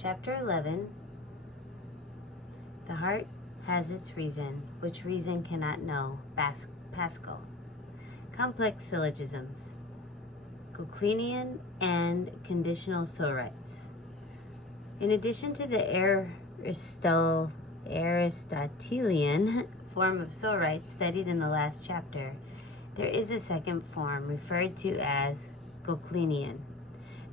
Chapter 11. The heart has its reason, which reason cannot know. Pascal. Complex syllogisms. Goclenian and conditional sorites. In addition to the Aristotelian form of sorites studied in the last chapter, there is a second form referred to as Goclenian.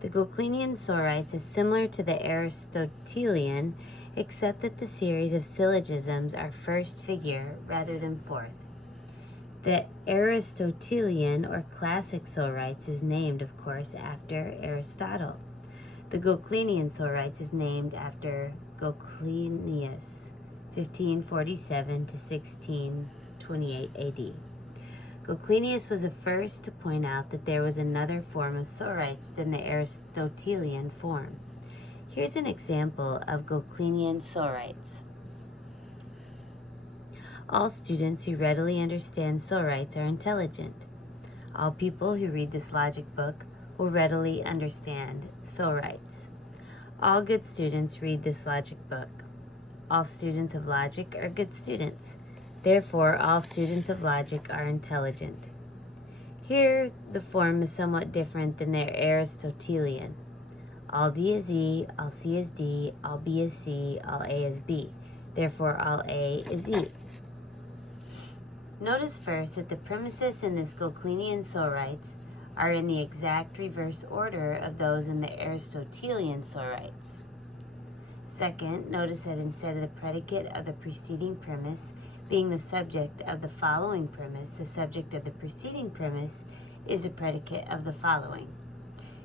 The Goclenian sorites is similar to the Aristotelian, except that the series of syllogisms are first figure rather than fourth. The Aristotelian or classic sorites is named, of course, after Aristotle. The Goclenian sorites is named after Goclenius, 1547 to 1628 AD. Goclenius was the first to point out that there was another form of sorites than the Aristotelian form. Here's an example of Goclenian sorites. All students who readily understand sorites are intelligent. All people who read this logic book will readily understand sorites. All good students read this logic book. All students of logic are good students. Therefore, all students of logic are intelligent. Here, the form is somewhat different than their Aristotelian. All D is E, all C is D, all B is C, all A is B. Therefore, all A is E. Notice first that the premises in this Goclenian sorites are in the exact reverse order of those in the Aristotelian sorites. Second, notice that instead of the predicate of the preceding premise being the subject of the following premise, the subject of the preceding premise is the predicate of the following.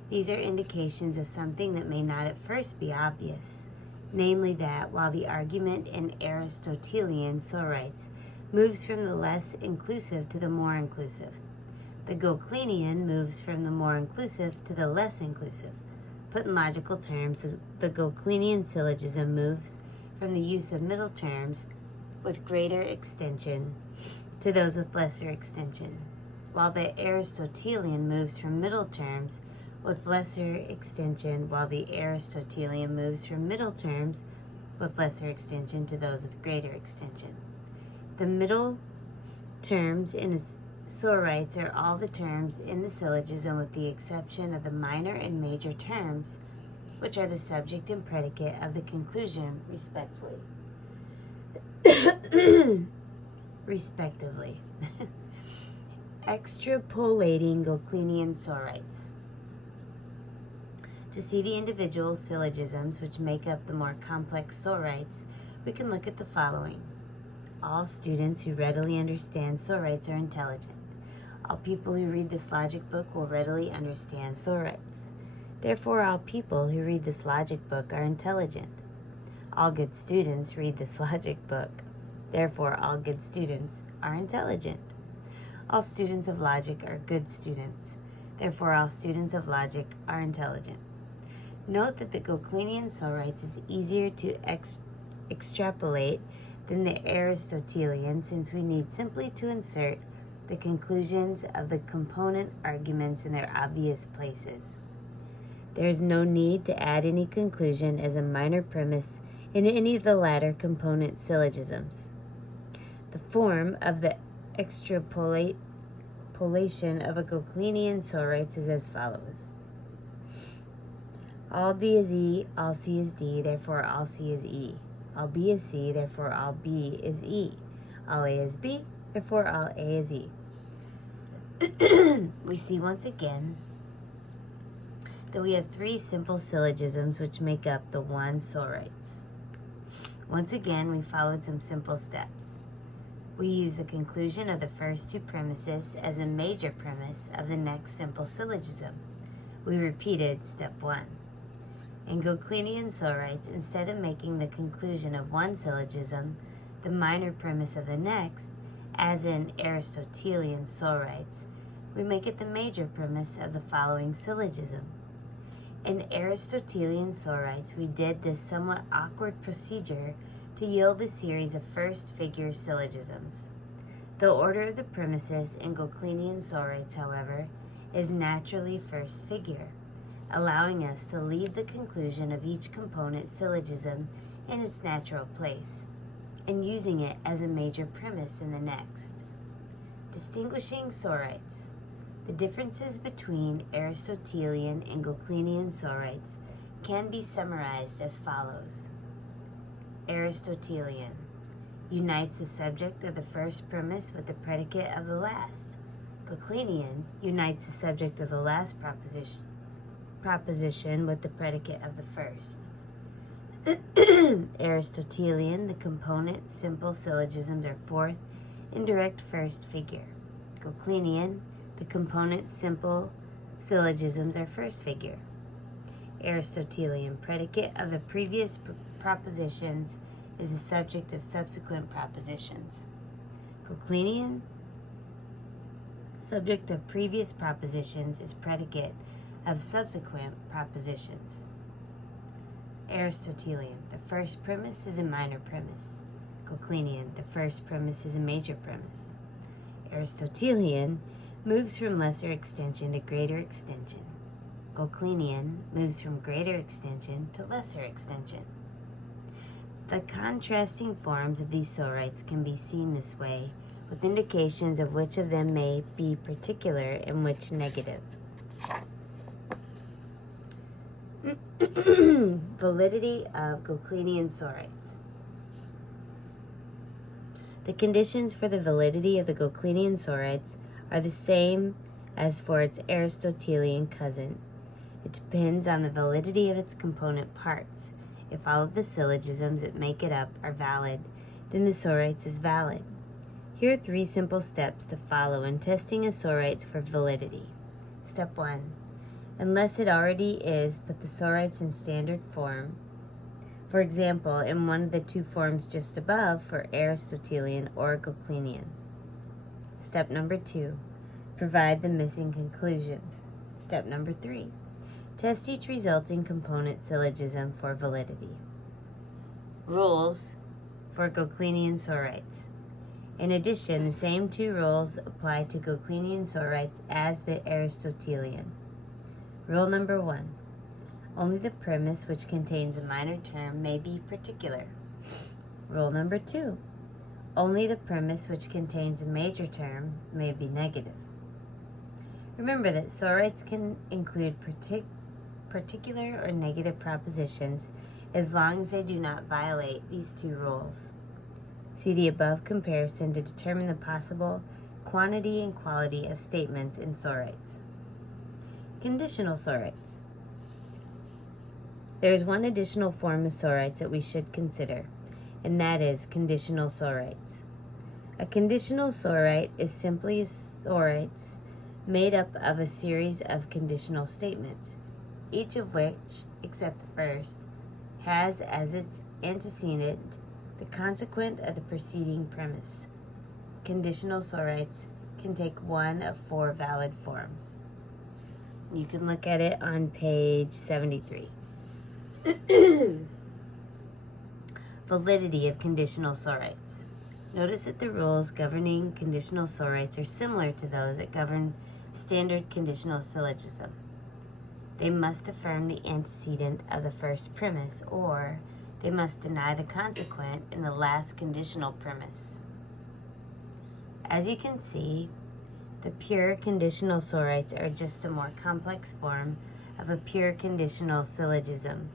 These are indications of something that may not at first be obvious, namely that while the argument in Aristotelian sorites moves from the less inclusive to the more inclusive, the Goclenian moves from the more inclusive to the less inclusive. Put in logical terms, the Goclenian syllogism moves from the use of middle terms with greater extension to those with lesser extension, while the Aristotelian moves from middle terms with lesser extension, while the Aristotelian moves from middle terms with lesser extension to those with greater extension. The middle terms in a sorites are all the terms in the syllogism with the exception of the minor and major terms, which are the subject and predicate of the conclusion, respectively. Extrapolating Goclenian sorites. To see the individual syllogisms which make up the more complex sorites, we can look at the following. All students who readily understand sorites are intelligent. All people who read this logic book will readily understand sorites. Therefore, all people who read this logic book are intelligent. All good students read this logic book. Therefore, all good students are intelligent. All students of logic are good students. Therefore, all students of logic are intelligent. Note that the Goclenian sorites is easier to extrapolate than the Aristotelian, since we need simply to insert the conclusions of the component arguments in their obvious places. There is no need to add any conclusion as a minor premise in any of the latter component syllogisms. The form of the extrapolation of a Goclenian sorites is as follows. All D is E, all C is D, therefore all C is E. All B is C, therefore all B is E. All A is B, therefore all A is E. We see once again that we have three simple syllogisms which make up the one sorites. Once again, we followed some simple steps. We use the conclusion of the first two premises as a major premise of the next simple syllogism. We repeated step 1. In Goclenian sorites, instead of making the conclusion of one syllogism the minor premise of the next, as in Aristotelian sorites, we make it the major premise of the following syllogism. In Aristotelian sorites, we did this somewhat awkward procedure to yield a series of first-figure syllogisms. The order of the premises in Goclenian sorites, however, is naturally first figure. allowing us to leave the conclusion of each component syllogism in its natural place, and using it as a major premise in the next. Distinguishing sorites. The differences between Aristotelian and Goclenian sorites can be summarized as follows. Aristotelian unites the subject of the first premise with the predicate of the last. Goclenian unites the subject of the last proposition with the predicate of the first. Aristotelian, the component simple syllogisms are fourth and direct first figure. Goclenian, the component simple syllogisms are first figure. Aristotelian, predicate of the previous propositions is the subject of subsequent propositions. Goclenian, subject of previous propositions is predicate of subsequent propositions. Aristotelian, the first premise is a minor premise. Goclenian, the first premise is a major premise. Aristotelian moves from lesser extension to greater extension. Goclenian moves from greater extension to lesser extension. The contrasting forms of these sorites can be seen this way, with indications of which of them may be particular and which negative. Validity of Goclenian sorites. The conditions for the validity of the Goclenian sorites are the same as for its Aristotelian cousin. It depends on the validity of its component parts. If all of the syllogisms that make it up are valid, then the sorites is valid. Here are 3 simple steps to follow in testing a sorites for validity. Step 1. Unless it already is, put the sorites in standard form. For example, in one of the 2 forms just above for Aristotelian or Goclenian. Step number 2. Provide the missing conclusions. Step number 3. Test each resulting component syllogism for validity. Rules for Goclenian sorites. In addition, the same 2 rules apply to Goclenian sorites as the Aristotelian. Rule number 1. Only the premise which contains a minor term may be particular. Rule number 2. Only the premise which contains a major term may be negative. Remember that sorites can include particular or negative propositions as long as they do not violate these 2 rules. See the above comparison to determine the possible quantity and quality of statements in sorites. Conditional sorites. There is one additional form of sorites that we should consider, and that is conditional sorites. A conditional sorite is simply sorites made up of a series of conditional statements, each of which, except the first, has as its antecedent the consequent of the preceding premise. Conditional sorites can take one of 4 valid forms. You can look at it on page 73. Validity of conditional sorites. Notice that the rules governing conditional sorites are similar to those that govern standard conditional syllogism. They must affirm the antecedent of the first premise, or they must deny the consequent in the last conditional premise. As you can see, the pure conditional sorites are just a more complex form of a pure conditional syllogism,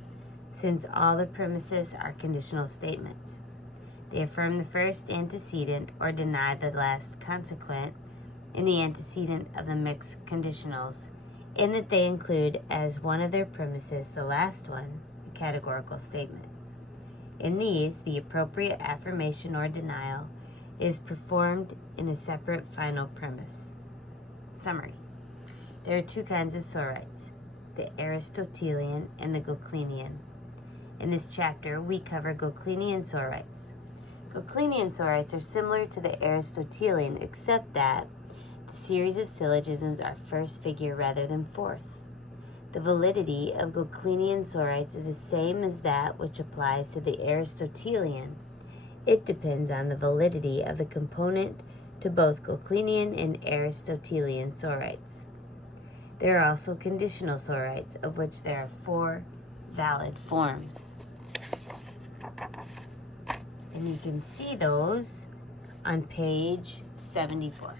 since all the premises are conditional statements. They affirm the first antecedent or deny the last consequent in the antecedent of the mixed conditionals, in that they include as one of their premises the last one, a categorical statement. In these, the appropriate affirmation or denial is performed in a separate final premise. Summary. There are 2 kinds of sorites, the Aristotelian and the Goclenian. In this chapter, we cover Goclenian sorites. Goclenian sorites are similar to the Aristotelian, except that the series of syllogisms are first figure rather than fourth. The validity of Goclenian sorites is the same as that which applies to the Aristotelian. It depends on the validity of the component to both Goclenian and Aristotelian sorites. There are also conditional sorites, of which there are 4 valid forms. And you can see those on page 74.